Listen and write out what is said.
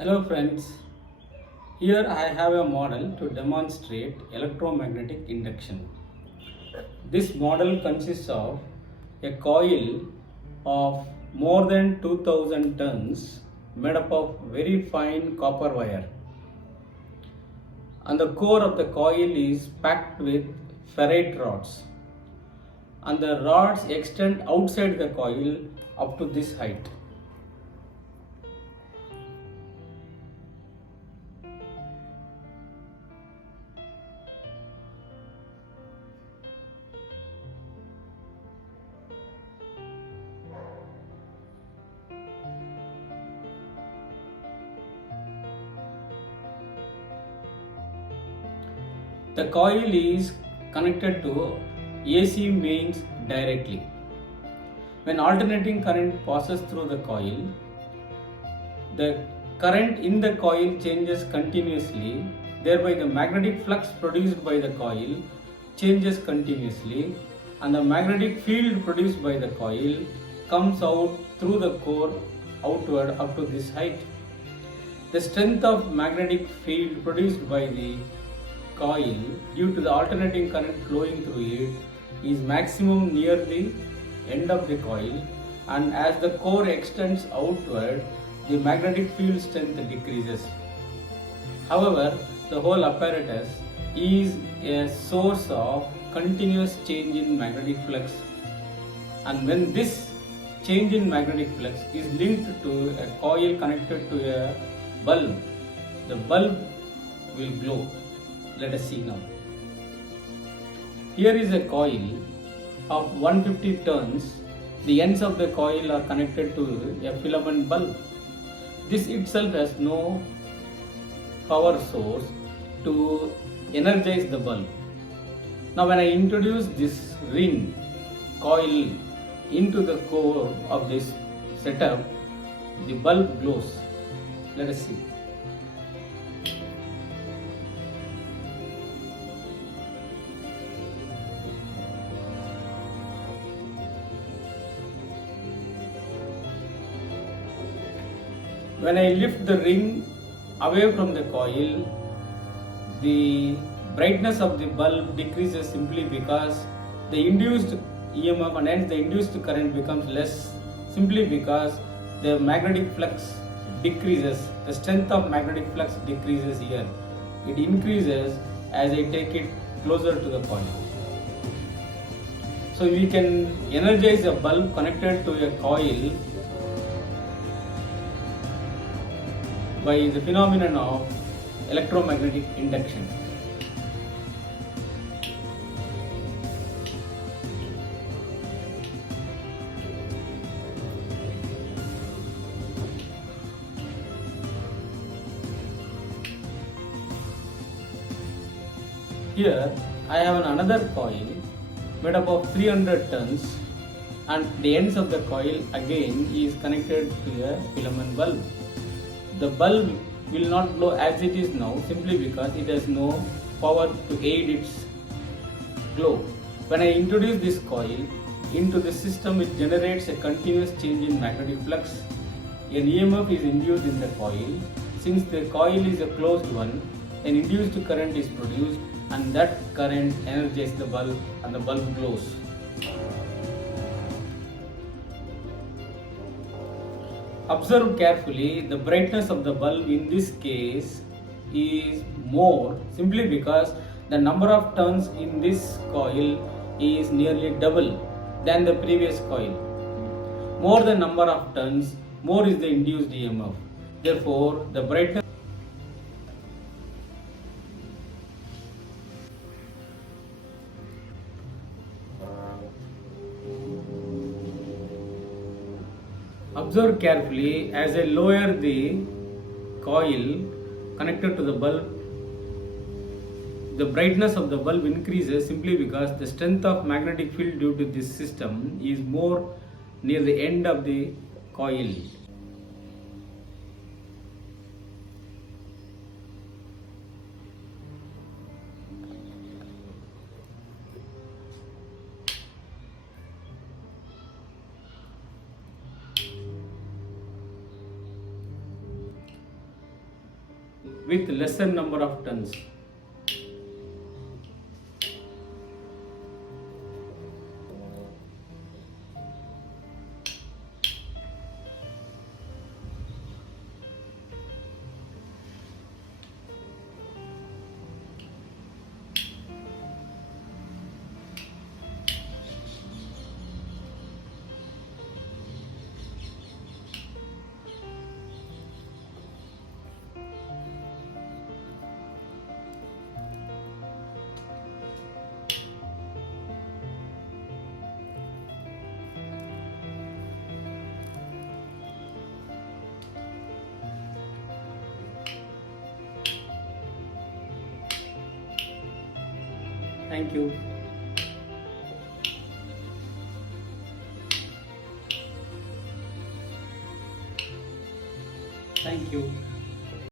Hello friends, here I have a model to demonstrate electromagnetic induction. This model consists of a coil of more than 2000 tons made up of very fine copper wire. And the core of the coil is packed with ferrite rods. And the rods extend outside the coil up to this height. The coil is connected to AC mains directly. When alternating current passes through the coil, the current in the coil changes continuously, thereby the magnetic flux produced by the coil changes continuously, and the magnetic field produced by the coil comes out through the core outward up to this height. The strength of magnetic field produced by the coil due to the alternating current flowing through it is maximum near the end of the coil, and as the core extends outward, the magnetic field strength decreases. However, the whole apparatus is a source of continuous change in magnetic flux, and when this change in magnetic flux is linked to a coil connected to a bulb, the bulb will glow. Let us see now. Here is a coil of 150 turns. The ends of the coil are connected to a filament bulb. This itself has no power source to energize the bulb. Now when I introduce this ring coil into the core of this setup, the bulb glows. Let us see. When I lift the ring away from the coil, the brightness of the bulb decreases simply because the induced EMF and hence the induced current becomes less simply because the magnetic flux decreases. The strength of magnetic flux decreases here. It increases as I take it closer to the coil. So we can energize a bulb connected to a coil by the phenomenon of electromagnetic induction. Here I have another coil made up of 300 tons, and the ends of the coil again is connected to a filament bulb. The bulb will not glow as it is now simply because it has no power to aid its glow. When I introduce this coil into the system, it generates a continuous change in magnetic flux. An EMF is induced in the coil. Since the coil is a closed one, an induced current is produced, and that current energizes the bulb and the bulb glows. Observe carefully, the brightness of the bulb in this case is more simply because the number of turns in this coil is nearly double than the previous coil. More the number of turns, more is the induced EMF. Therefore, the brightness Observe carefully as I lower the coil connected to the bulb, the brightness of the bulb increases simply because the strength of magnetic field due to this system is more near the end of the coil. with lesser number of turns. Thank you. Thank you.